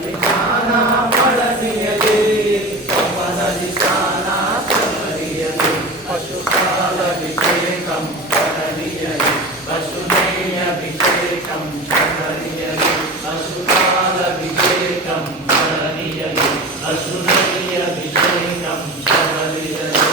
ಜ್ಞಾನ ಪಳನಿಯಲಿ ಪವನದಿ ಸ್ನಾನ ಸಮರಿಯಲಿ ಪಶುಪಾಲಭಿಷೇಕಂ ಪಳನಿಯಲಿ ಪಶುನೈಯಭಿಷೇಕಂ ಸಮರಿಯಲಿ ಪಶುಪಾಲಭಿಷೇಕಂ ಪಳನಿಯಲಿ ಪಶುನೈಯಭಿಷೇಕಂ ಸಮರಿಯಲಿ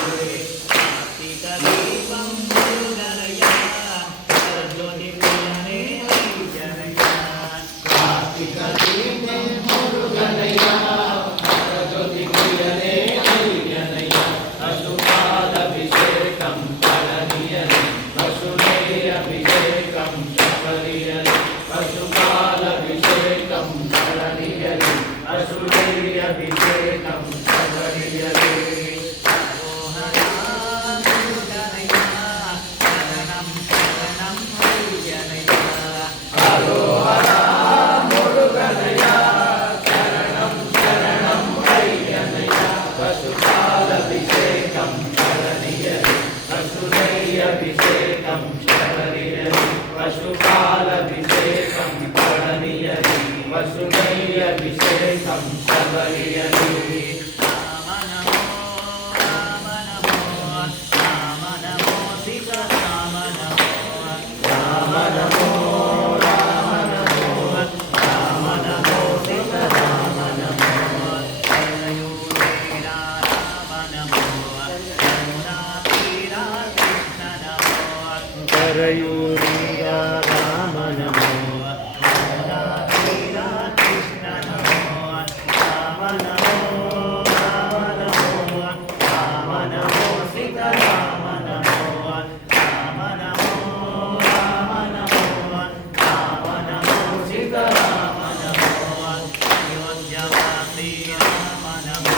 పశుపాలభిషేకం పళనియలి పశునైయభిషేకం సమరియలి రామ నమో రామ నమో రామ నమో సీతారామ నమో రామ నమో రామ నమో రామ నమో సీతారామ నమో కరయూరి రామ నమో కరుణా తీరా కృష్ణ నమో కరయూరి రామ నమో కరుణా తీరా కృష్ణ నమో రామ నమో రామ నమో రామ నమో సీతారామ నమో రామ నమో రామ నమో రామ నమో సీతారామ నమో అయోధ్యవాసి రామ నమో